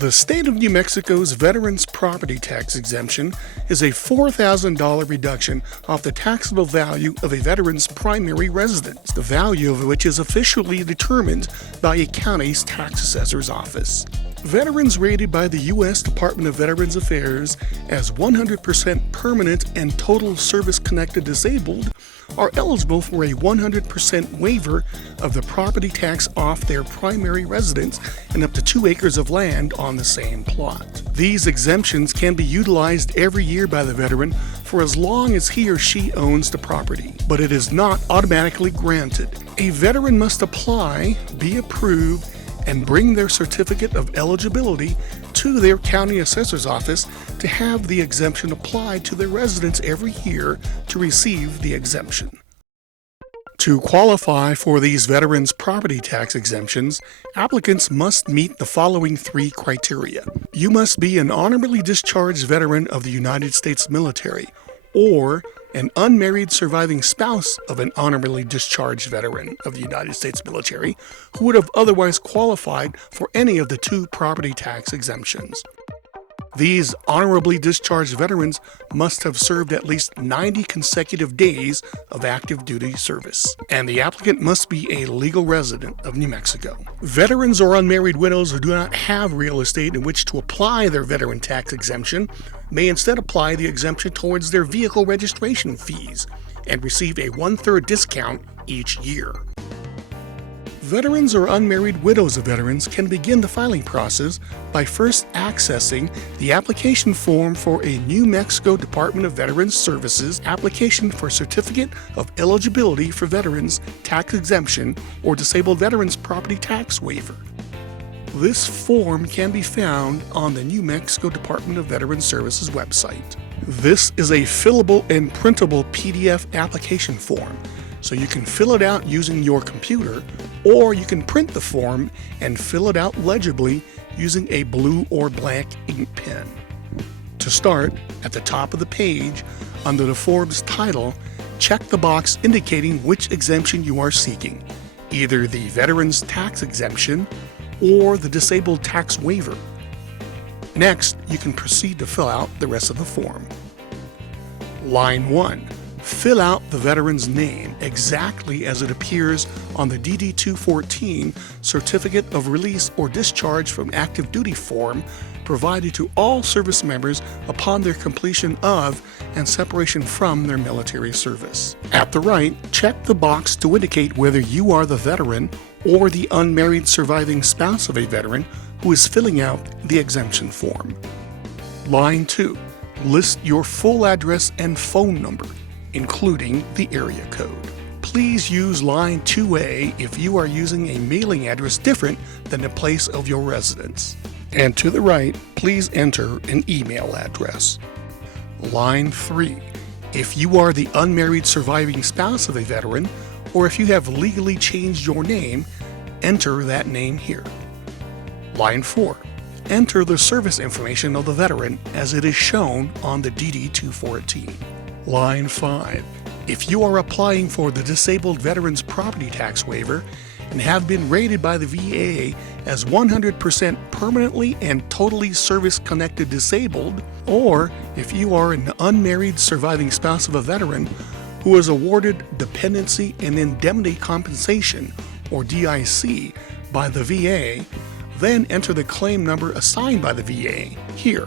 The state of New Mexico's Veterans Property Tax Exemption is a $4,000 reduction off the taxable value of a veteran's primary residence, the value of which is officially determined by a county's tax assessor's office. Veterans rated by the U.S. Department of Veterans Affairs as 100% permanent and total service-connected disabled are eligible for a 100% waiver of the property tax off their primary residence and up to 2 acres of land on the same plot. These exemptions can be utilized every year by the veteran for as long as he or she owns the property, but it is not automatically granted. A veteran must apply, be approved, and bring their certificate of eligibility to their county assessor's office to have the exemption applied to their residence every year to receive the exemption. To qualify for these veterans' property tax exemptions, applicants must meet the following 3 criteria. You must be an honorably discharged veteran of the United States military, or an unmarried surviving spouse of an honorably discharged veteran of the United States military who would have otherwise qualified for any of the 2 property tax exemptions. These honorably discharged veterans must have served at least 90 consecutive days of active duty service, and the applicant must be a legal resident of New Mexico. Veterans or unmarried widows who do not have real estate in which to apply their veteran tax exemption may instead apply the exemption towards their vehicle registration fees and receive a 1/3 discount each year. Veterans or unmarried widows of veterans can begin the filing process by first accessing the application form for a New Mexico Department of Veterans Services application for Certificate of Eligibility for Veterans Tax Exemption or Disabled Veterans Property Tax Waiver. This form can be found on the New Mexico Department of Veterans Services website. This is a fillable and printable PDF application form, so you can fill it out using your computer, or you can print the form and fill it out legibly using a blue or black ink pen. To start, at the top of the page, under the form's title, check the box indicating which exemption you are seeking, either the Veterans Tax Exemption or the Disabled Tax Waiver. Next, you can proceed to fill out the rest of the form. Line 1. Fill out the veteran's name exactly as it appears on the DD-214 Certificate of Release or Discharge from Active Duty form provided to all service members upon their completion of and separation from their military service. At the right, check the box to indicate whether you are the veteran or the unmarried surviving spouse of a veteran who is filling out the exemption form. Line 2. List your full address and phone number, including the area code. Please use line 2A if you are using a mailing address different than the place of your residence. And to the right, please enter an email address. Line 3. If you are the unmarried surviving spouse of a veteran, or if you have legally changed your name, enter that name here. Line 4. Enter the service information of the veteran as it is shown on the DD-214. Line 5. If you are applying for the Disabled Veterans Property Tax Waiver and have been rated by the VA as 100% permanently and totally service-connected disabled, or if you are an unmarried surviving spouse of a veteran who is awarded dependency and indemnity compensation, or DIC, by the VA, then enter the claim number assigned by the VA here,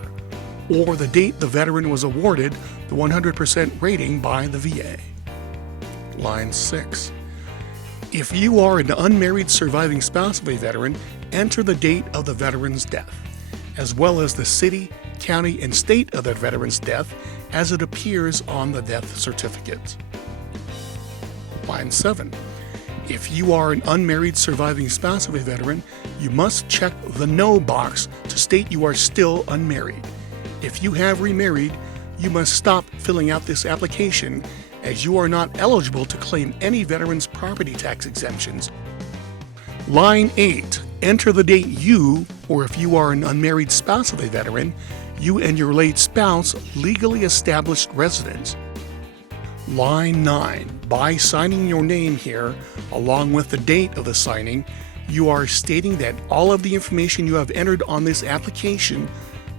or the date the veteran was awarded the 100% rating by the VA. Line 6. If you are an unmarried surviving spouse of a veteran, enter the date of the veteran's death, as well as the city, county, and state of the veteran's death as it appears on the death certificate. Line 7. If you are an unmarried surviving spouse of a veteran, you must check the No box to state you are still unmarried. If you have remarried, you must stop filling out this application as you are not eligible to claim any veterans' property tax exemptions. Line 8. Enter the date you, or if you are an unmarried spouse of a veteran, you and your late spouse legally established residence. Line 9. By signing your name here, along with the date of the signing, You are stating that all of the information you have entered on this application,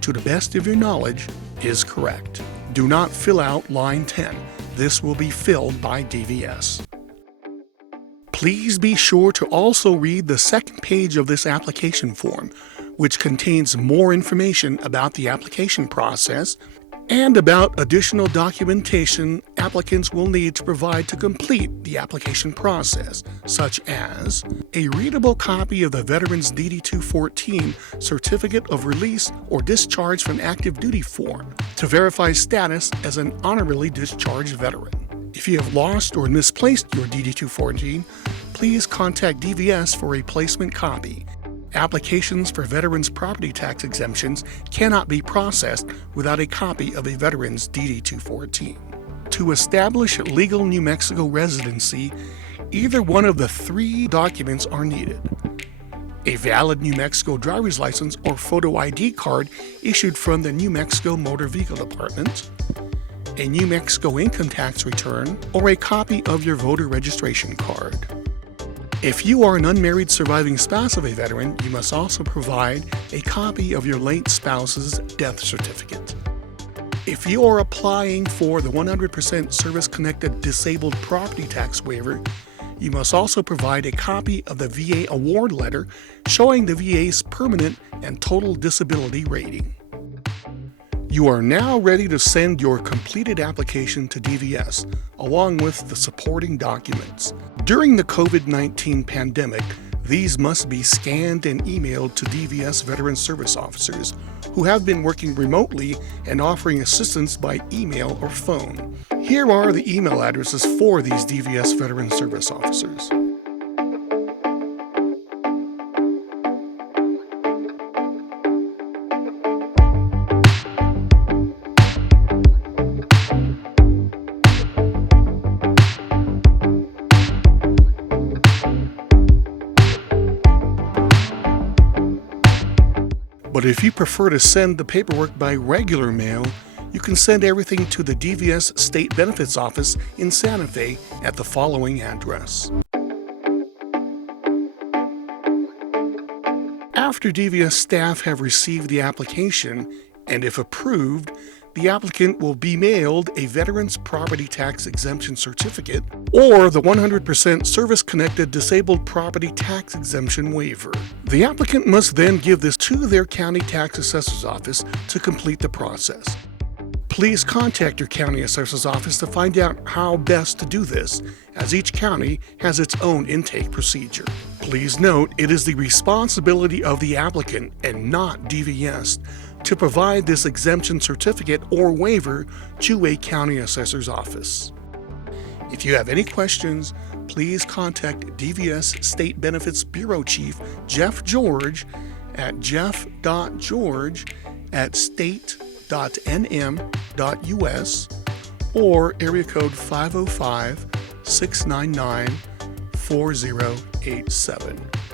to the best of your knowledge, is correct. Do not fill out line 10. This will be filled by DVS. Please be sure to also read the second page of this application form, which contains more information about the application process and about additional documentation applicants will need to provide to complete the application process, such as a readable copy of the Veteran's DD-214 Certificate of Release or Discharge from Active Duty form to verify status as an honorably discharged veteran. If you have lost or misplaced your DD-214, please contact DVS for a replacement copy. Applications for veterans' property tax exemptions cannot be processed without a copy of a veteran's DD-214. To establish legal New Mexico residency, either one of the three documents are needed: a valid New Mexico driver's license or photo ID card issued from the New Mexico Motor Vehicle Department, a New Mexico income tax return, or a copy of your voter registration card. If you are an unmarried surviving spouse of a veteran, you must also provide a copy of your late spouse's death certificate. If you are applying for the 100% service-connected disabled property tax waiver, you must also provide a copy of the VA award letter showing the VA's permanent and total disability rating. You are now ready to send your completed application to DVS, along with the supporting documents. During the COVID-19 pandemic, these must be scanned and emailed to DVS Veteran Service Officers, who have been working remotely and offering assistance by email or phone. Here are the email addresses for these DVS Veteran Service Officers. But if you prefer to send the paperwork by regular mail, you can send everything to the DVS State Benefits Office in Santa Fe at the following address. After DVS staff have received the application, and if approved, the applicant will be mailed a Veterans Property Tax Exemption Certificate or the 100% Service-Connected Disabled Property Tax Exemption Waiver. The applicant must then give this to their county tax assessor's office to complete the process. Please contact your county assessor's office to find out how best to do this, as each county has its own intake procedure. Please note, it is the responsibility of the applicant and not DVS to provide this exemption certificate or waiver to a county assessor's office. If you have any questions, please contact DVS State Benefits Bureau Chief Jeff George at jeff.george@state.nm.us or area code 505-699-4087.